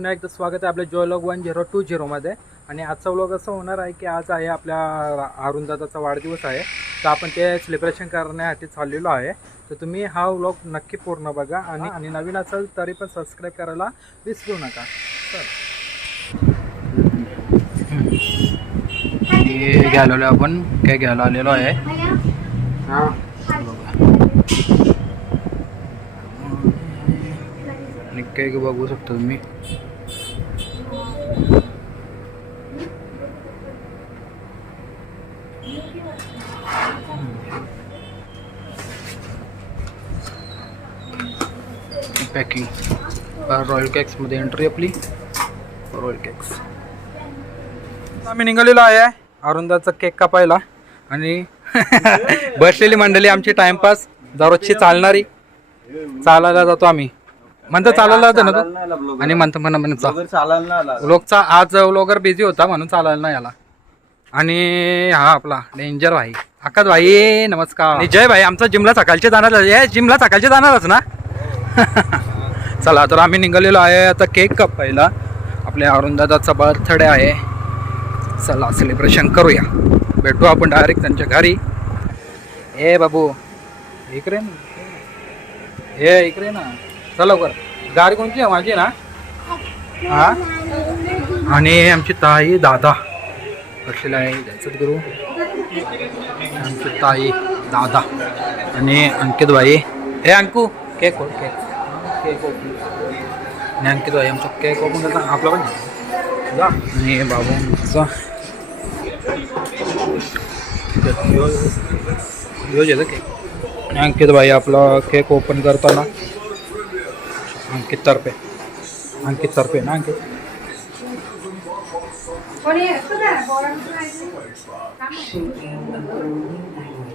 पुन्हा एकदा स्वागत आहे आपल्या जॉयलॉग वन झिरो टू झिरोमध्ये आणि आजचा व्लॉग असं होणार आहे की आज आहे आपल्या अरुणदादाचा वाढदिवस आहे. तर आपण ते सेलिब्रेशन करण्यासाठी चाललेलो आहे. तर तुम्ही हा व्लॉग नक्की पूर्ण बघा आणि आणि नवीन असेल तरी पण सबस्क्राईब करायला विसरू नका. घ्यायला आलो आपण काय घ्यायला आलेलो आहे. हां. आणि केक बघू शकता तुम्ही? रॉयल केक्समध्ये एंट्री आपली. रॉयल केक्स आम्ही निघालेलो आहे अरुंदाचा केक कापायला. आणि बसलेली मंडळी आमची टाइमपास दररोजची चालणारी. चालायला जातो आम्ही. म्हणतो चालायला जातो ना तो? आणि म्हणतो म्हणा म्हणतो लोकचा आज व्लॉगर बिझी होता म्हणून चालायला नाही आला. आणि हा आपला डेंजर भाई. आकाश भाई नमस्कार. जय भाई आमचा जिमला सकाळचे जाणार हे जिमला सकाळचे जाणारच ना? चला तर आम्ही निघालेलो आहे आता केक कापायला. आपल्या अरुंदाचा बर्थडे आहे. चला सेलिब्रेशन करूया. भेटू आपण डायरेक्ट त्यांच्या घरी. ए बाबू. इकडे ना. हे इकडे ना. चला लवकर. गाडी कोणती आहे? माझी ना? हा? आणि आमची ताई दादा. बसलेला आहे. जायचं करू आमची ताई दादा. आणि अंकित भाई हे अंकू. केक हो केक. केक ओपन आणि अंकित भाई आमचा केक ओपन करता आपला पण जा आणि बाबूंचा ह्यो येतं केक आणि अंकित भाई आपला केक ओपन करताना अंकित तर्फे अंकित तर्फे ना अंकित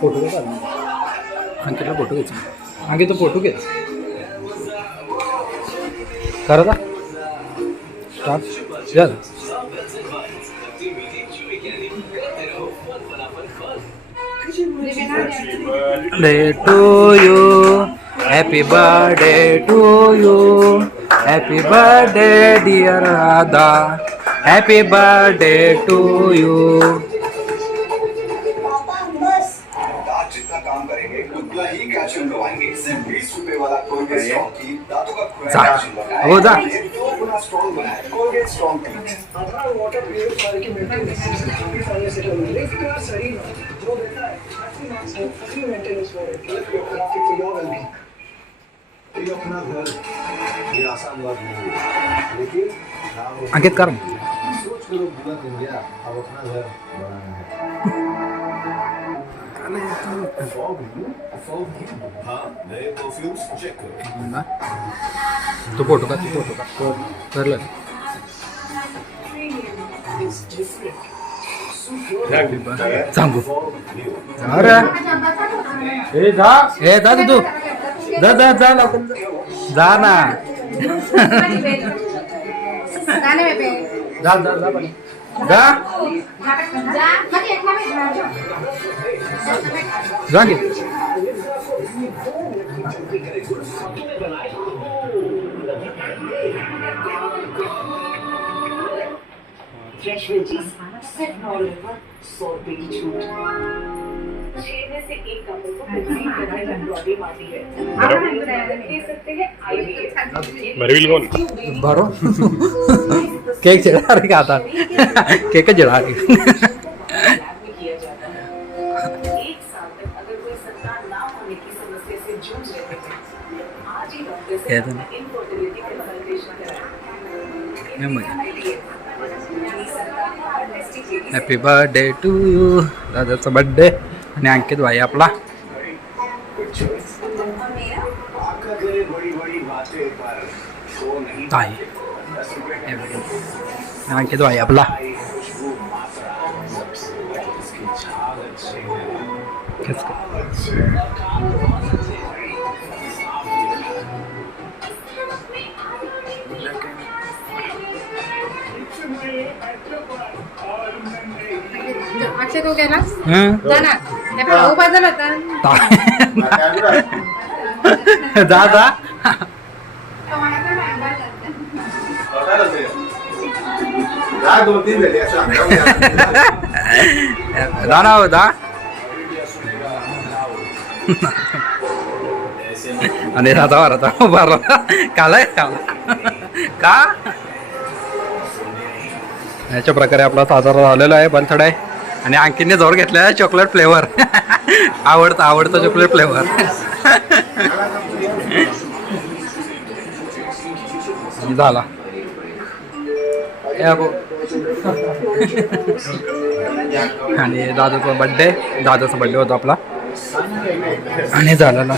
फोटो घे अंकितला फोटो घ्यायचा अंकित फोटो घेच करा स्टार्ट. झालं Day to you, happy birthday to you, happy birthday dear Radha, happy birthday to you. आज जितना काम करेंगे उतना ही कैल्शियम लगवाएंगे सिर्फ बीस रुपए वाला कोलगेट स्ट्रॉन्ग की दांतों का खुरा जा। कैल्शियम लगाए हो जा। ये free maintenance for it for your wellbeing ये अपना घर ये आसान बात नहीं है लेकिन नाम अंकित कर। सोच करो पूरा इंडिया अब अपना घर बनाना है। Fog you, fog you. हाँ नए परफ्यूम्स चेक करो। तू फोटो का तू फोटो का करलं सांगू. जा रे ए जा. ए जा तू. जा जा जा लवकर. जा ना. जा जा जा पण. जा. जा घे फ्रेश वेजीज सिर्फ नौ रुपए पर सौ रुपए की छूट छह में से एक कपल को कंसीव करने का प्रॉब्लम आती है। दे सकते हैं आईवीएफ मरविल कौन? बरो केक चिढ़ा रही आता केक चिढ़ा रही। में किया जाता है एक साल तक अगर कोई संतान ना होने की समस्या से जूझ रहे हैं आज ही डॉक्टर से कहते अपना इनफर्टिलिटी कंसल्टेशन कराएं हे। मग. संतान हॅपी बर्थडे टू यू दादाचा बर्थडे आणि अंकित भाई आपला. अंकित भाई आपला. अक्षय तू गेला हं? जा जा जा दोन तीन झाली असं जा. ना हो, जा. आणि राजा वारता बारा कालाय काला का? याच्या प्रकारे आपला साजरा झालेला आहे बर्थडे आणि आणखीने जोर घेतला चॉकलेट फ्लेवर आवडतं आवडतं चॉकलेट फ्लेवर झाला या आणि दादाचा बड्डे दादाचा बड्डे होता आपला. आणि झालेला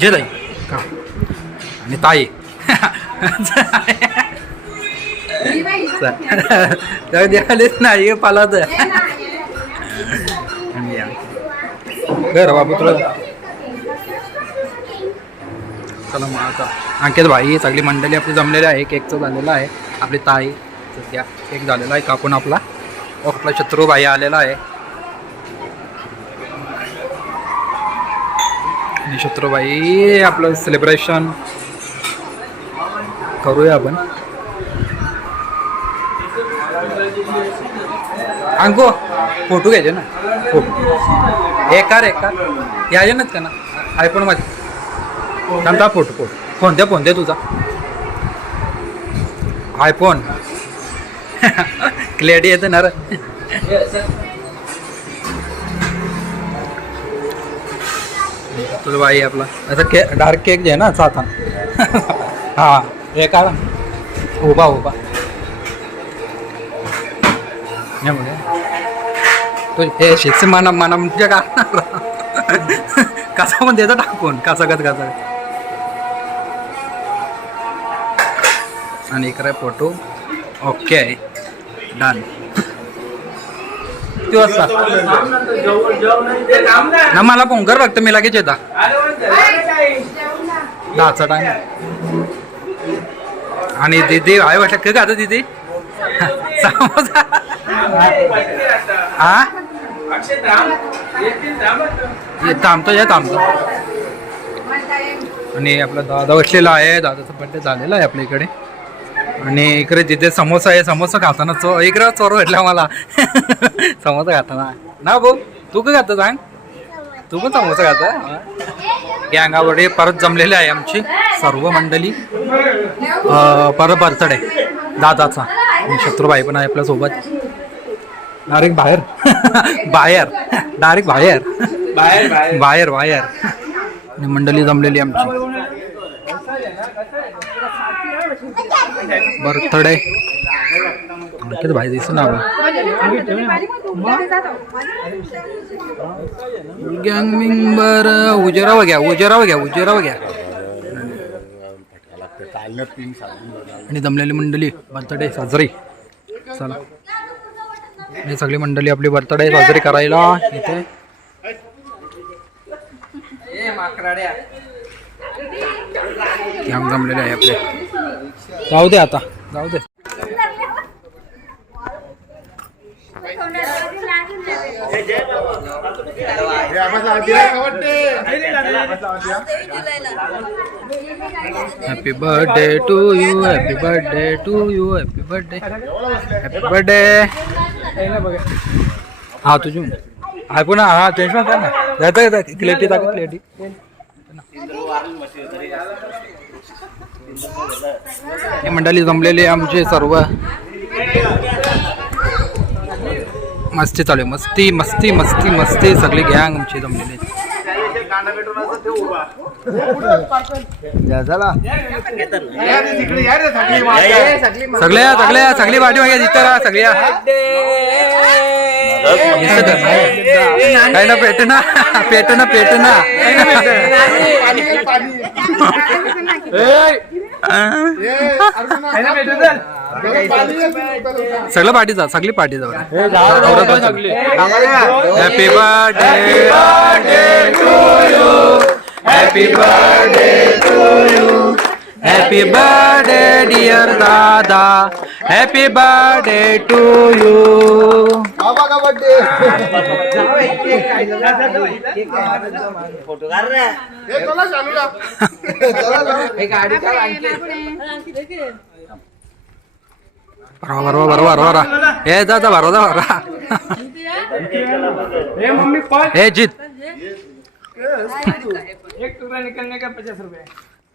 जे ताई. का आणि ताई. जाऊ द्यालेच नाही पालाच या. घर बाबू तुला चला मग आता अंकित भाई सगळी मंडळी आपली. जमलेली आहे केकचं झालेलं आहे आपली ताई सध्या केक झालेला आहे. कापून आपला आपला शत्रू भाई आलेला आहे आणि आपलं सेलिब्रेशन करूया आपण. अंको फोटो घ्यायचे ना. फोटो. एकार एकार यायचे नाच का ना? आयफोन माझे थांबता फोटो फोटो. फोन द्या फोन दे तुझा. आयफोन क्लिअरिटी येते ना रे. तुझा बाई आपला. आता के डार्क केक जे आहे ना सात हा हे काढा. उभा उभा. हे. तू हे शिक्ष माना माना म्हणजे का कसा पण देतो टाकून कसा कस कसा. आणि इकडे फोटो. Okay done. किती वाजता ना मला पोंगर फक्त मी लगेच येता. दहाचा टाइम आणि दीदी आहे वाटत का गातं दीदी? समोसा? हा ये थांबतो या थांबतो. आणि आपला दादा बसलेला आहे दादाचा बड्डे झालेला आहे आपल्या इकडे. आणि इकडे जिथे समोसा आहे समोसा खाताना चो इकडे चोर भेटला मला. समोसा खाताना. ना भाऊ तू का खाता सांग? तू पण समोसा खाता गँगावडे परत जमलेले आहे आमची सर्व मंडळी. परत बर्थडे दादाचा. आणि शत्रुबाई पण आहे आपल्यासोबत. डायरेक्ट बाहेर. बाहेर. डायरेक्ट बाहेर. बाहेर बाहेर. बाहेर आणि मंडळी जमलेली आमची. बर्थडे किती भाई दिसू ना गँग मिंग बर उजेराव घ्या उजेराव घ्या उजेराव घ्या. आणि जमलेली मंडळी बर्थडे साजरी. चला. ही सगळी मंडळी आपली बर्थडे साजरी करायला इथे. गँग जमलेले आहे आपले. जाऊ दे आता. जाऊ दे. Happy birthday to you happy birthday to you happy birthday happy birthday हा तुझी हा पुन्हा हा टेन्शन कर ना. जाता येतात क्लिअरिटी दाखव क्लिअरिटी हे मंडळी जमलेले आमचे सर्व. मस्ती चालू आहे. मस्ती मस्ती मस्ती मस्ती. सगळी गँग आमची जमलेली आहे. सगळ्या सगळ्या सगळी पाठी मागे का सगळ्या? काय ना? पेट ना पेट ना पेट ना सगळं पाठी जा सगळी पाठी जाऊ happy birthday happy birthday to you happy birthday dear दादा हॅपी बर्थडे टू यू बरोबर बरोबर बरोबर बरोबर हे जा जा बरोबर बरोबर हे जीत.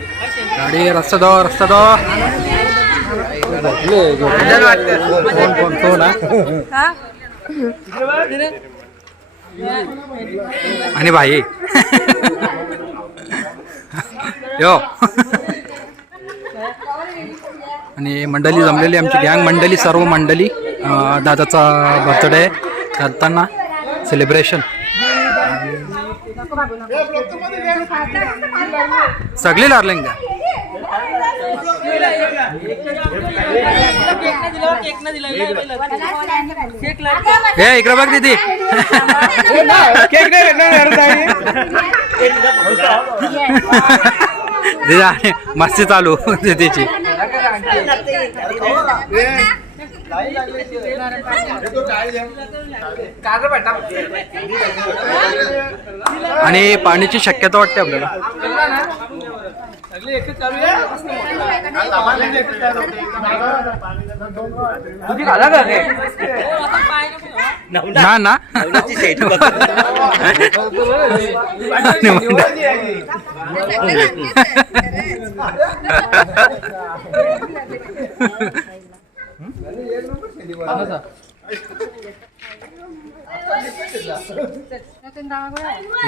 गाडी रस्ता दो रस्ता दो कोण कोण कोण? आणि भाई यो आणि मंडळी जमलेली आमची गँग मंडळी सर्व मंडळी दादाचा बर्थडे करताना सेलिब्रेशन सगळी लार्लिंग का हे इकडे बघ दीदी. दीदी आहे, मस्ती चालू दीदीची. आणि पाण्याची शक्यता वाटते आपल्याला. ना ना.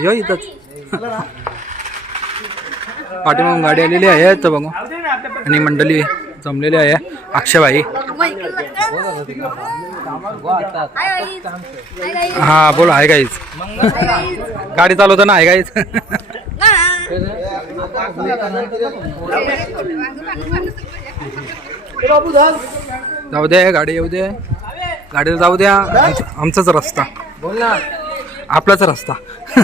यो इथंच पाठीमागून गाडी आलेली आहे तर बघू. आणि मंडळी जमलेली आहे अक्षयभाई हा बोल आहे काहीच गाडी चालवताना आहे काहीच जाऊ दे गाडी येऊ दे. गाडीला जाऊ द्या. आमच- आमचाच रस्ता. बोल ना. आपलाच रस्ता.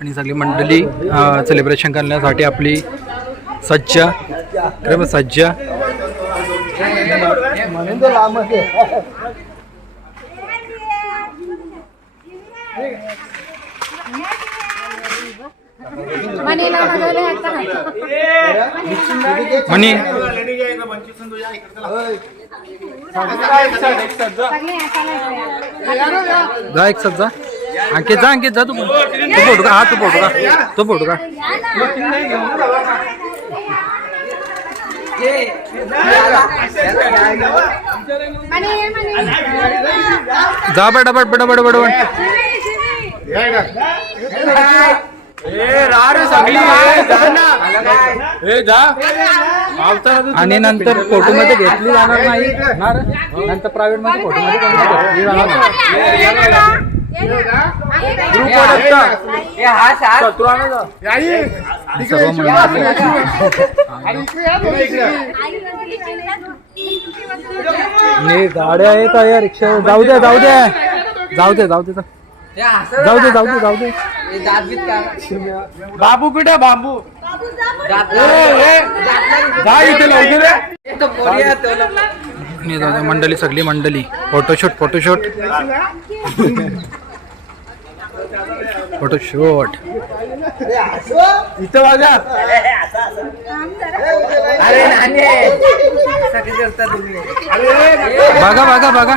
आणि सगळी मंडळी सेलिब्रेशन करण्यासाठी आपली सज्ज. सज्ज. सगळे जा एक सज्जा अंकित जा अंकित जा तू. तू फोटो का हा तू फोटो का तू फोटो का मनी मनी. जा बेटा बट बट शिवी, शिवी. आणि नंतर फोटो मध्ये घेतली जाणार नाही? नंतर प्रायव्हेटमध्ये फोटो मध्ये घेतली जाणार नाही. गाड्या आहेत या रिक्षा. जाऊ द्या जाऊ द्या. जाऊ दे जाऊ दे जाऊ दे जाऊ दे जाऊ दे. बाबू कुठे बाबू? मंडळी सगळी मंडळी. फोटोशूट फोटोशूट फोटोशूट इथं वाजा. बघा बघा बघा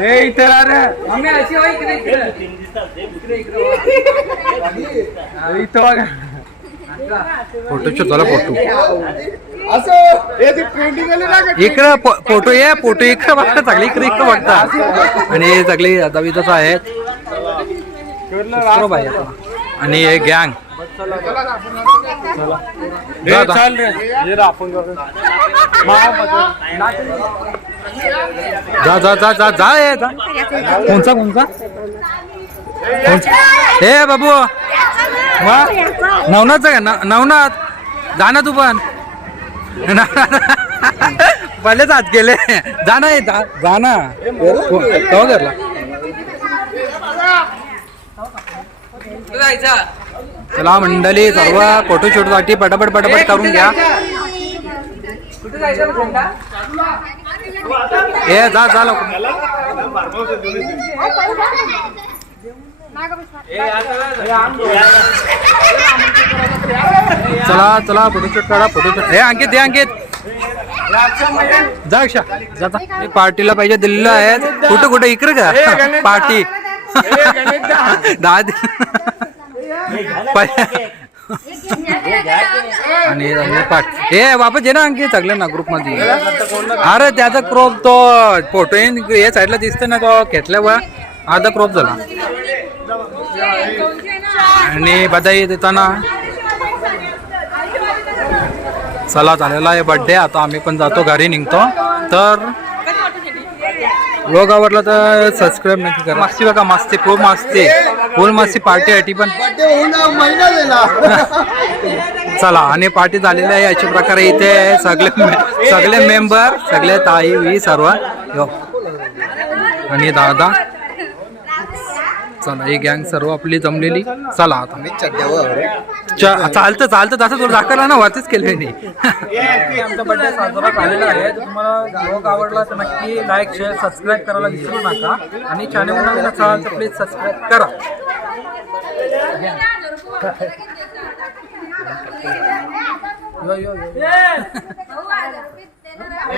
ए इथे रा. रे इथं बघा फोटोशूट झाला फोटो. हे? इकडं फोटो ये फोटो इकडे बघता सगळे इकडे इकडे बघता. आणि हे सगळे दवितच आहेत. आता. आणि हे गँग चल रे. आपण. जा जा जा जा जा ये जा. कोणचा कोणचा कोणचा? हे बाबू. वा. नवनाथचा का न- नवनाथ. जा ना तू पण. पहिलेच हात गेले. जा ना जा ना. करला चला मंडळी सर्व फोटोशूटसाठी पटापट पटापट करून घ्या. ए जा जा चला चला फोटोशूट काढा फोटोशूट हे अंकित हे अंकित. जा अक्षा जा जा. हे पार्टीला पाहिजे दिलेलं आहे कुठं कुठं? इकडे का? पार्टी. दहा दि- पहि- आणि हे पाठ हे वापस ये ना अंकित. सगळं ना ग्रुपमध्ये. अरे त्याचा क्रॉप तो फोटो हे साईडला दिसतोय ना तो घेतल्यावर. अर्धा क्रॉप झाला. आणि बधाई देताना. चला झालेला आहे बर्थडे आता आम्ही पण जातो घरी निघतो. तर लोक आवडला तर सबस्क्राईब नक्की करा. मस्ती बघा मस्ती खूप मस्ती. फुल मस्ती पार्टी आहे पण. चला आणि पार्टी झालेली आहे अशा प्रकारे इथे सगळे सगळे मेंबर सगळे ताई वी सर्व. आणि दादा. चला ही गँग सर्व आपली जमलेली. चला आता. च- चालतं चालतं तसं तुला दाखवला ना वरतीच केले मी. आमचा बर्थडे साजरा झालेला आहे तर तुम्हाला ब्लॉग आवडला तर नक्की लाईक शेअर सबस्क्राईब करायला विसरू नका आणि चॅनल नवीन असाल तर प्लीज सबस्क्राईब करा यो, यो,